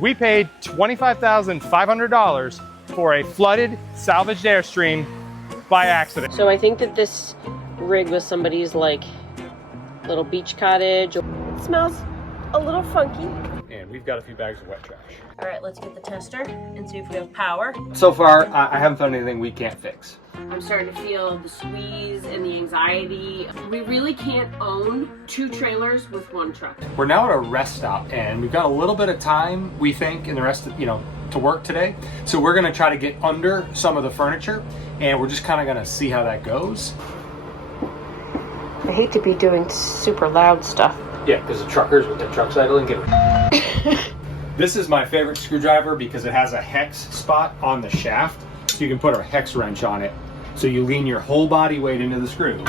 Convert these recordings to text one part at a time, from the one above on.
We paid $25,500 for a flooded salvaged Airstream by accident. So I think that this rig was somebody's like little beach cottage. It smells a little funky. And we've got a few bags of wet trash. All right, let's get the tester and see if we have power. So far, I haven't found anything we can't fix. I'm starting to feel the squeeze and the anxiety. We really can't own 2 trailers with 1 truck. We're now at a rest stop and we've got a little bit of time, we think, in the rest of, to work today. So we're gonna try to get under some of the furniture and we're just kind of gonna see how that goes. I hate to be doing super loud stuff. Yeah, because the truckers with their trucks idling get This is my favorite screwdriver because it has a hex spot on the shaft. So you can put a hex wrench on it. So you lean your whole body weight into the screw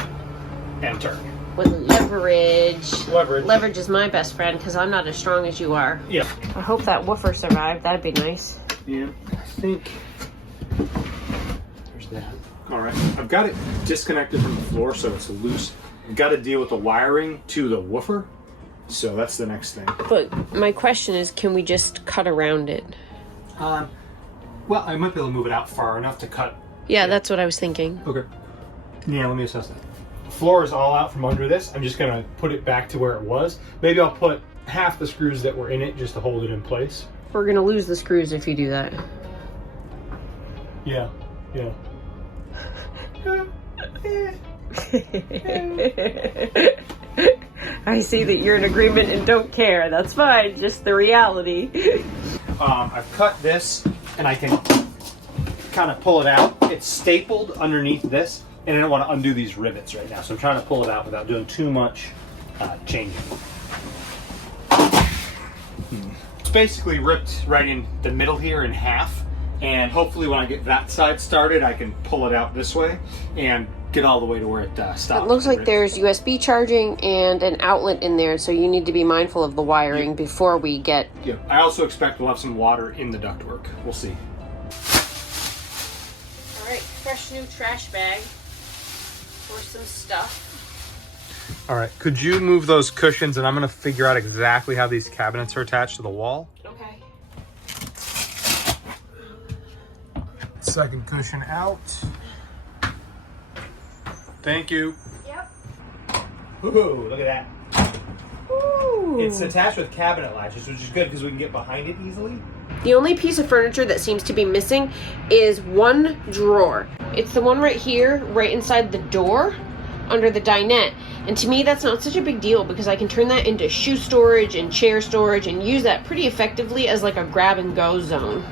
and turn. With leverage. Leverage. Leverage is my best friend because I'm not as strong as you are. Yeah. I hope that woofer survived. That'd be nice. Yeah, I think there's that. All right, I've got it disconnected from the floor so it's loose. I've got to deal with the wiring to the woofer. So that's the next thing. But my question is, can we just cut around it? Well, I might be able to move it out far enough to cut. Yeah, that's what I was thinking. Okay. Yeah, let me assess that. The floor is all out from under this. I'm just gonna put it back to where it was. Maybe I'll put half the screws that were in it just to hold it in place. We're gonna lose the screws if you do that. Yeah, yeah. I see that you're in agreement and don't care. That's fine, just the reality. I've cut this and I can kind of pull it out. It's stapled underneath this and I don't want to undo these rivets right now. So I'm trying to pull it out without doing too much changing. It's basically ripped right in the middle here in half. And hopefully when I get that side started, I can pull it out this way and get all the way to where it stops. It looks like there's USB charging and an outlet in there, so you need to be mindful of the wiring before we get... Yeah, I also expect we'll have some water in the ductwork. We'll see. All right, fresh new trash bag for some stuff. All right, could you move those cushions and I'm gonna figure out exactly how these cabinets are attached to the wall. Okay. Second cushion out. Thank you. Yep. Ooh, look at that. Ooh. It's attached with cabinet latches, which is good because we can get behind it easily. The only piece of furniture that seems to be missing is one drawer. It's the one right here, right inside the door, under the dinette. And to me, that's not such a big deal because I can turn that into shoe storage and chair storage and use that pretty effectively as like a grab and go zone.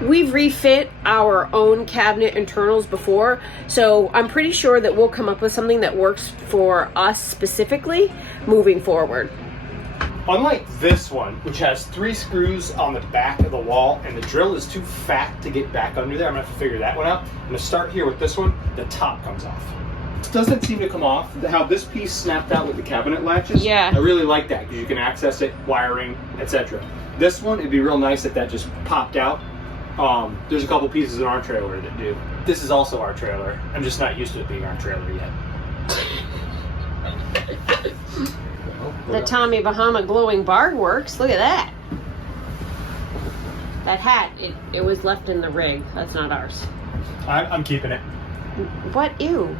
We've refit our own cabinet internals before, so I'm pretty sure that we'll come up with something that works for us specifically moving forward. Unlike this one, which has 3 screws on the back of the wall and the drill is too fat to get back under there, I'm gonna have to figure that one out. I'm gonna start here with this one. The top comes off. It doesn't seem to come off. How this piece snapped out with the cabinet latches, yeah. I really like that because you can access it, wiring, etc. This one, it'd be real nice if that just popped out. There's a couple pieces in our trailer that do. This is also our trailer. I'm just not used to it being our trailer yet. The Tommy Bahama glowing bar works. Look at that. That hat, it was left in the rig. That's not ours. I'm keeping it. What? Ew.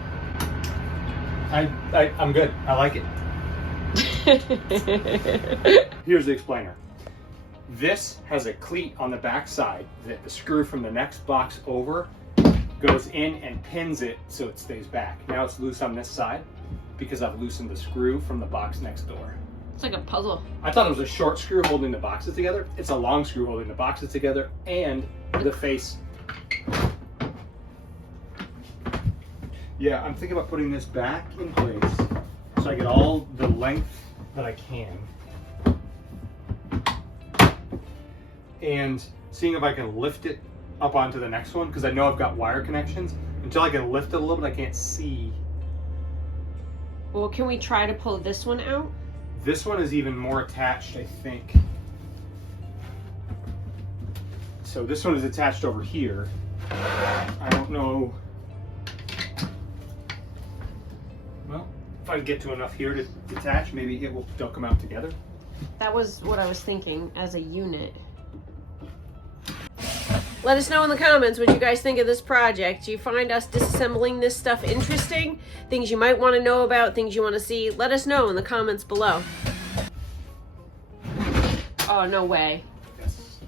I'm good. I like it. Here's the explainer. This has a cleat on the back side that the screw from the next box over goes in and pins it so it stays back. Now it's loose on this side because I've loosened the screw from the box next door. It's like a puzzle. I thought it was a short screw holding the boxes together. It's a long screw holding the boxes together and the face. Yeah, I'm thinking about putting this back in place so I get all the length that I can. And seeing if I can lift it up onto the next one because I know I've got wire connections. Until I can lift it a little bit, I can't see. Well, can we try to pull this one out? This one is even more attached, I think. So this one is attached over here. I don't know. Well, if I get to enough here to detach, maybe they'll come out together. That was what I was thinking as a unit. Let us know in the comments what you guys think of this project. Do you find us disassembling this stuff interesting? Things you might want to know about, things you want to see? Let us know in the comments below. Oh, no way. Yes.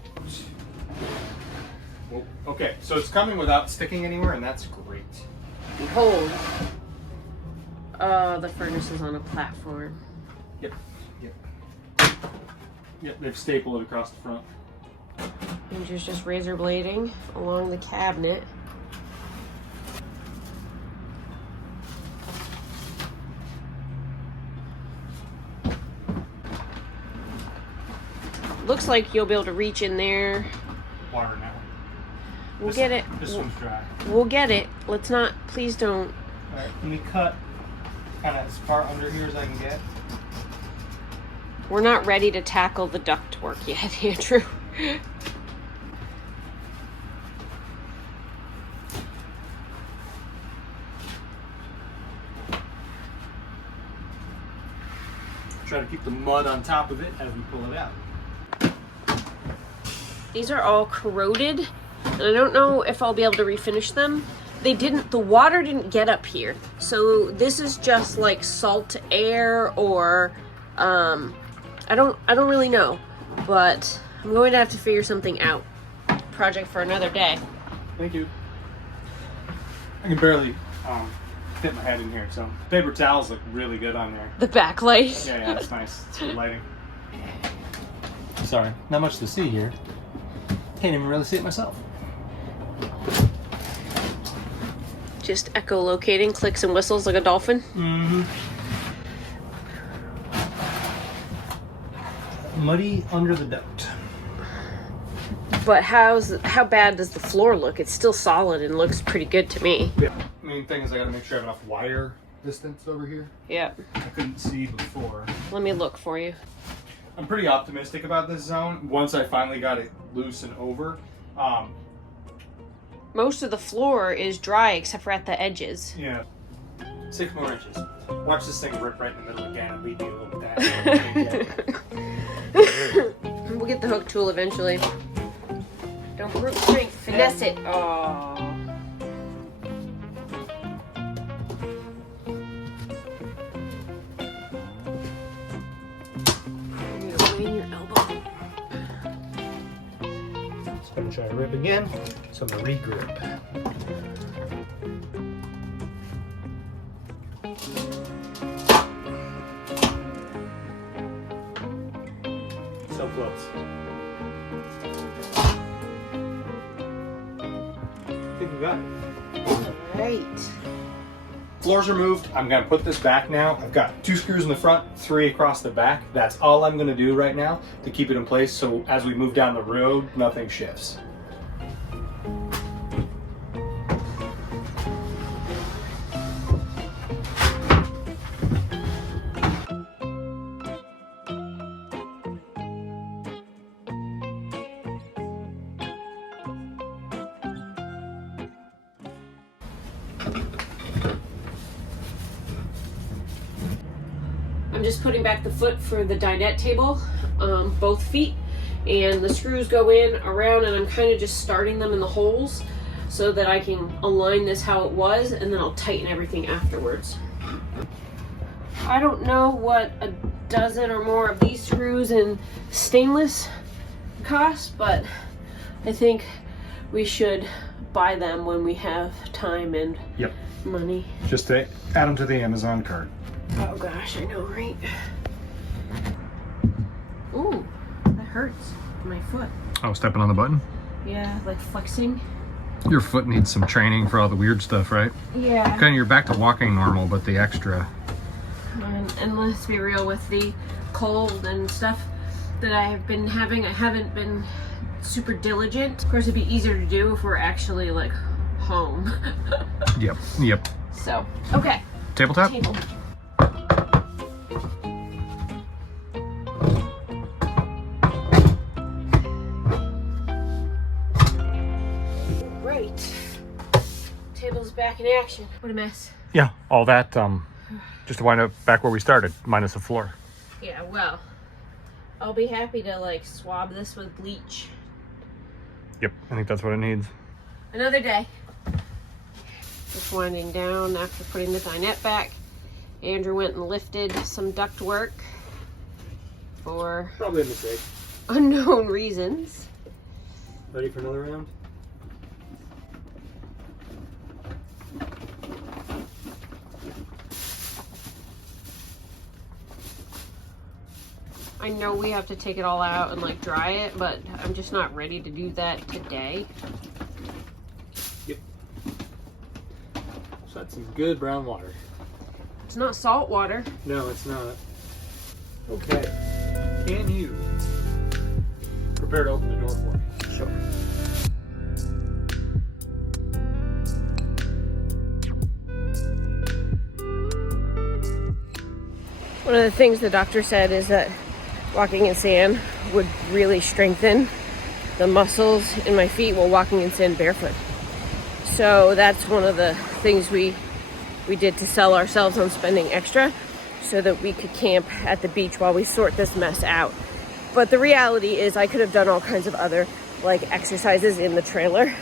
Well, okay, so it's coming without sticking anywhere, and that's great. Behold. The furnace is on a platform. Yep. Yep, they've stapled it across the front. Andrew's just razor blading along the cabinet. Looks like you'll be able to reach in there. Water now. We'll get it. This one's dry. We'll get it. Let's not, please don't. Alright, let me cut kind of as far under here as I can get. We're not ready to tackle the duct work yet, Andrew. Try to keep the mud on top of it as we pull it out. These are all corroded, and I don't know if I'll be able to refinish them. The water didn't get up here. So this is just like salt air or, I don't really know, but I'm going to have to figure something out. Project for another day. Thank you. I can barely fit my head in here, so paper towels look really good on there. The backlight. Yeah, it's nice. It's good lighting. Sorry, not much to see here. Can't even really see it myself. Just echolocating, clicks and whistles like a dolphin. Mm-hmm. Muddy under the duct. But how bad does the floor look? It's still solid and looks pretty good to me. Yeah. Main thing is I gotta make sure I have enough wire distance over here. Yeah. I couldn't see before. Let me look for you. I'm pretty optimistic about this zone once I finally got it loose and over. Most of the floor is dry except for at the edges. Yeah. 6 more inches. Watch this thing rip right in the middle again and leave me a little bad. We'll get the hook tool eventually. Don't brute strength, finesse it. Oh. You're laying your elbow. Just gonna try to rip again, so I'm gonna re-grip. So close. I think we got it. Right. Floor's removed. I'm gonna put this back now. I've got 2 screws in the front, 3 across the back. That's all I'm gonna do right now to keep it in place, so as we move down the road, nothing shifts. I'm just putting back the foot for the dinette table, both feet, and the screws go in around, and I'm kind of just starting them in the holes so that I can align this how it was, and then I'll tighten everything afterwards. I don't know what a dozen or more of these screws in stainless cost, but I think we should buy them when we have time and money. Just to add them to the Amazon cart. Oh gosh, I know, right? Ooh, that hurts. My foot. Oh, stepping on the button? Yeah, like flexing. Your foot needs some training for all the weird stuff, right? Yeah. Kind of, you're back to walking normal, but the extra. And let's be real, with the cold and stuff that I have been having, I haven't been super diligent. Of course, it'd be easier to do if we're actually like home. Yep. So, okay. Tabletop? Table. Right. Table's back in action. What a mess. Yeah, all that, just to wind up back where we started, minus the floor. Yeah, well, I'll be happy to like swab this with bleach. Yep, I think that's what it needs. Another day. Just winding down after putting the dinette back. Andrew went and lifted some duct work for Probably a mistake. unknown reasons. Ready for another round? I know we have to take it all out and like dry it, but I'm just not ready to do that today. Yep. So that's some good brown water. It's not salt water. No, it's not. Okay. Can you prepare to open the door for me? Sure. One of the things the doctor said is that walking in sand would really strengthen the muscles in my feet while walking in sand barefoot. So that's one of the things we did to sell ourselves on spending extra so that we could camp at the beach while we sort this mess out. But the reality is I could have done all kinds of other like exercises in the trailer,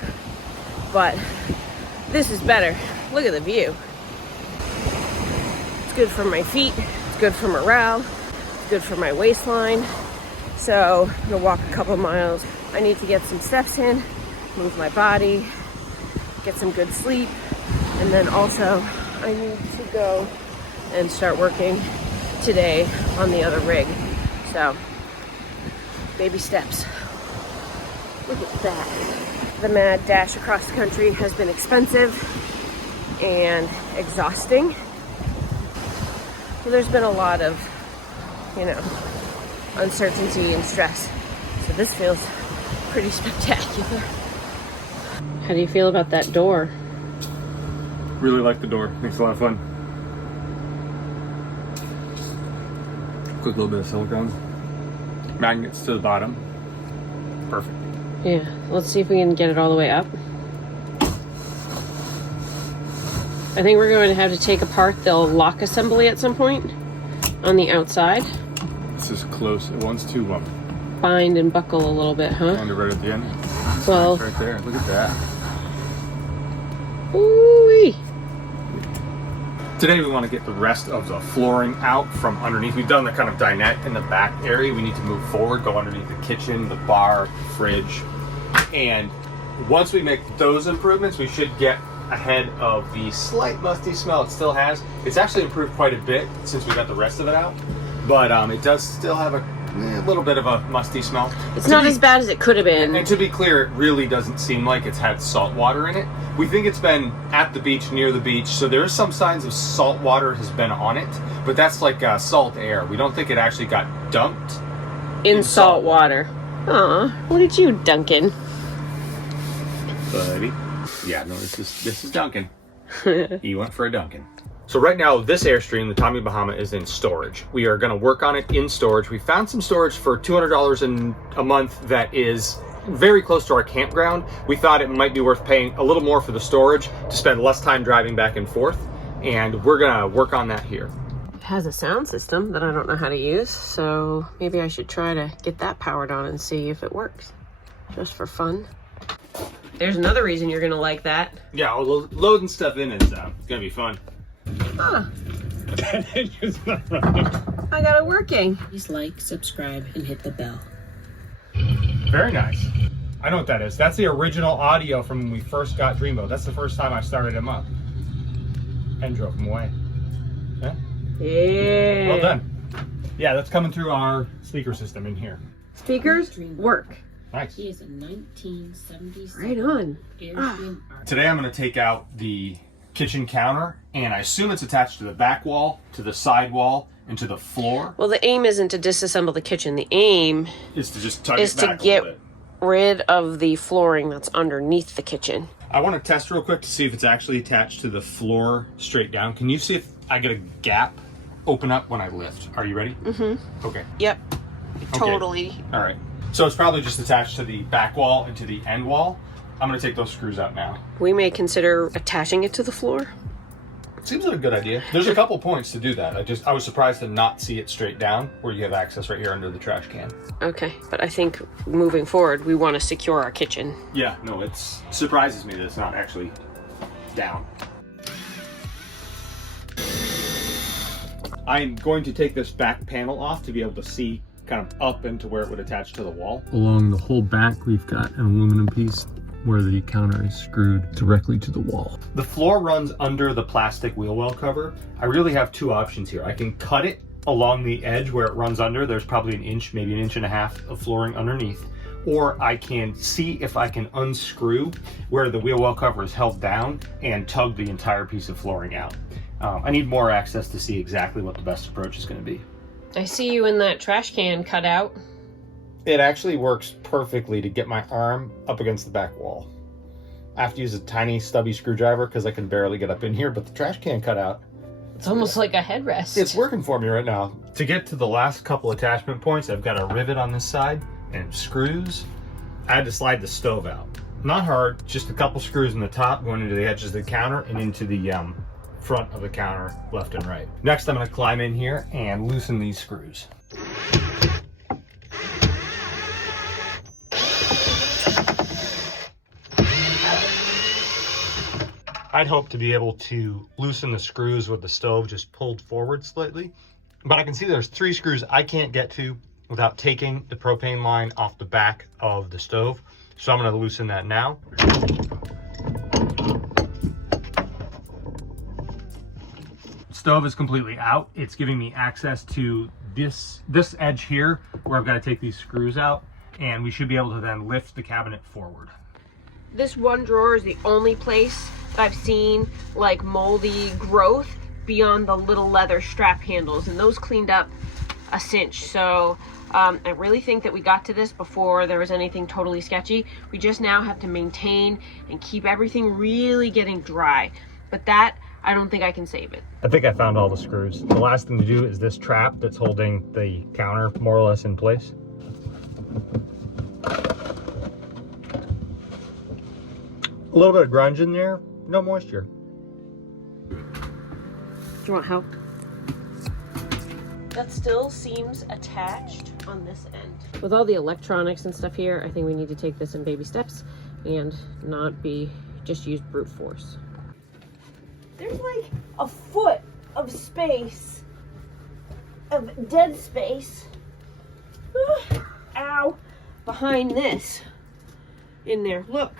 but this is better. Look at the view. It's good for my feet, it's good for morale, it's good for my waistline. So I'm gonna walk a couple miles. I need to get some steps in, move my body, get some good sleep, and then also I need to go and start working today on the other rig. So, baby steps. Look at that. The mad dash across the country has been expensive and exhausting. So there's been a lot of, uncertainty and stress. So this feels pretty spectacular. How do you feel about that door? Really like the door. Makes a lot of fun. Quick little bit of silicone. Magnets to the bottom. Perfect. Yeah, let's see if we can get it all the way up. I think we're going to have to take apart the lock assembly at some point on the outside. This is close. It wants to Bind and buckle a little bit, huh? kind of right at the end. Well, It's right there. Look at that. ooh-wee. Today we want to get the rest of the flooring out from underneath. We've done the kind of dinette in the back area. We need to move forward, go underneath the kitchen, the bar, fridge. And once we make those improvements, we should get ahead of the slight musty smell it still has. It's actually improved quite a bit since we got the rest of it out. But it does still have a little bit of a musty smell. It's not as bad as it could have been. And to be clear, it really doesn't seem like it's had salt water in it. We think it's been at the beach, near the beach, so there are some signs of salt water has been on it, but that's like salt air. We don't think it actually got dumped in salt water. Aw, what did you, Duncan? Buddy. Yeah, no, this is Duncan. He went for a Duncan. So right now, this Airstream, the Tommy Bahama, is in storage. We are going to work on it in storage. We found some storage for $200 a month that is very close to our campground. We thought it might be worth paying a little more for the storage to spend less time driving back and forth, and we're going to work on that here. It has a sound system that I don't know how to use, so maybe I should try to get that powered on and see if it works, just for fun. There's another reason you're going to like that. Yeah, loading stuff in is going to be fun. Huh. I got it working. Please like, subscribe, and hit the bell. Very nice. I know what that is. That's the original audio from when we first got Dreamboat. That's the first time I started him up and drove him away. Yeah? Yeah. Well done. Yeah, that's coming through our speaker system in here. Speakers work. Nice. He is a 1977 Right on. Airstream Today I'm going to take out the kitchen counter, and I assume it's attached to the back wall, to the side wall, and to the floor. Well, the aim isn't to disassemble the kitchen. The aim Is to just tug is it back to a get little bit. rid of the flooring that's underneath the kitchen. I want to test real quick to see if it's actually attached to the floor straight down. Can you see if I get a gap open up when I lift? Are you ready? Mm-hmm. Okay. Yep. Totally. All right. So it's probably just attached to the back wall and to the end wall. I'm going to take those screws out now. We may consider attaching it to the floor Seems like a good idea. There's a couple points to do that. I was surprised to not see it straight down where you have access right here under the trash can. Okay, but I think moving forward, we want to secure our kitchen. Yeah, no, it surprises me that it's not actually down. I'm going to take this back panel off to be able to see kind of up into where it would attach to the wall. Along the whole back, we've got an aluminum piece where the counter is screwed directly to the wall. The floor runs under the plastic wheel well cover. I really have two options here. I can cut it along the edge where it runs under. There's probably an inch, maybe an inch and a half of flooring underneath. Or I can see if I can unscrew where the wheel well cover is held down and tug the entire piece of flooring out. I need more access to see exactly what the best approach is going to be. I see you in that trash can cut out. It actually works perfectly to get my arm up against the back wall. I have to use a tiny stubby screwdriver because I can barely get up in here, but the trash can cut out. It's almost like a headrest. It's working for me right now. To get to the last couple attachment points, I've got a rivet on this side and screws. I had to slide the stove out. Not hard, just a couple screws in the top going into the edges of the counter and into the front of the counter, left and right. Next, I'm going to climb in here and loosen these screws. I'd hope to be able to loosen the screws with the stove just pulled forward slightly, but I can see there's 3 screws I can't get to without taking the propane line off the back of the stove. So I'm going to loosen that now. Stove is completely out. It's giving me access to this edge here where I've got to take these screws out, and we should be able to then lift the cabinet forward. This one drawer is the only place that I've seen like moldy growth beyond the little leather strap handles, and those cleaned up a cinch. So I really think that we got to this before there was anything totally sketchy. We just now have to maintain and keep everything really getting dry, but that I don't think I can save it. I think I found all the screws. The last thing to do is this trap that's holding the counter more or less in place. A little bit of grunge in there, no moisture. Do you want help? That still seems attached on this end. With all the electronics and stuff here, I think we need to take this in baby steps and not just use brute force. There's like a foot of space, of dead space, ow, behind this in there. Look.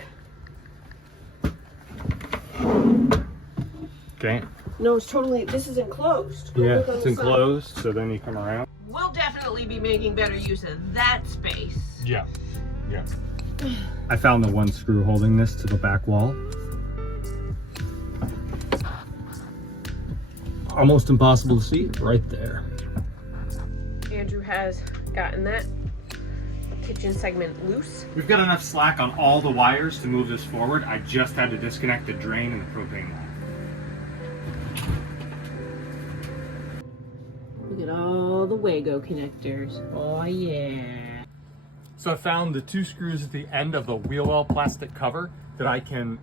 Okay. No, it's totally, this is enclosed. Yeah, it's enclosed, so then you come around. We'll definitely be making better use of that space. Yeah, yeah. I found the one screw holding this to the back wall. Almost impossible to see, right there. Andrew has gotten that kitchen segment loose. We've got enough slack on all the wires to move this forward. I just had to disconnect the drain and the propane line. Look at all the Wago connectors. Oh yeah. So I found the 2 screws at the end of the wheel well plastic cover that I can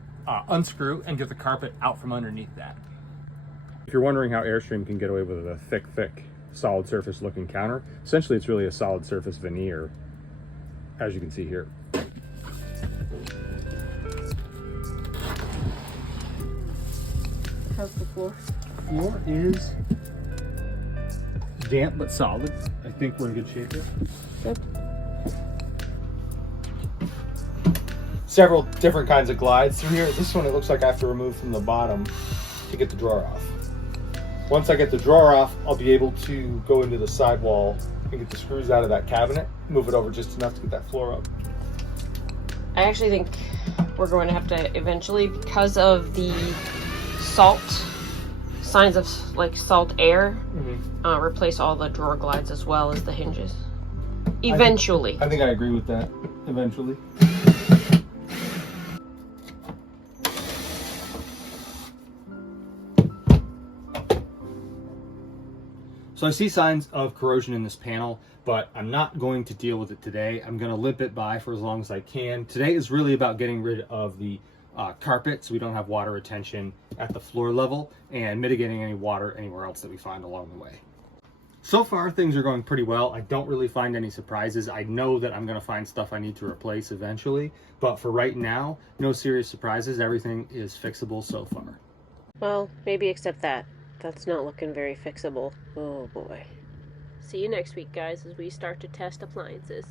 unscrew and get the carpet out from underneath that. If you're wondering how Airstream can get away with a thick, solid surface looking counter, essentially it's really a solid surface veneer, as you can see here. How's the floor? Floor is damp but solid. I think we're in good shape here. Good. Several different kinds of glides through here. This one, it looks like I have to remove from the bottom to get the drawer off. Once I get the drawer off, I'll be able to go into the sidewall and get the screws out of that cabinet, move it over just enough to get that floor up. I actually think we're going to have to eventually, because of the salt, signs of like salt air, replace all the drawer glides as well as the hinges. Eventually. I think I agree with that, eventually. So I see signs of corrosion in this panel, but I'm not going to deal with it today. I'm going to limp it by for as long as I can. Today is really about getting rid of the carpet so we don't have water retention at the floor level, and mitigating any water anywhere else that we find along the way. So far, things are going pretty well. I don't really find any surprises. I know that I'm going to find stuff I need to replace eventually, but for right now, no serious surprises. Everything is fixable so far. Well, maybe except that. That's not looking very fixable. Oh boy. See you next week, guys, as we start to test appliances.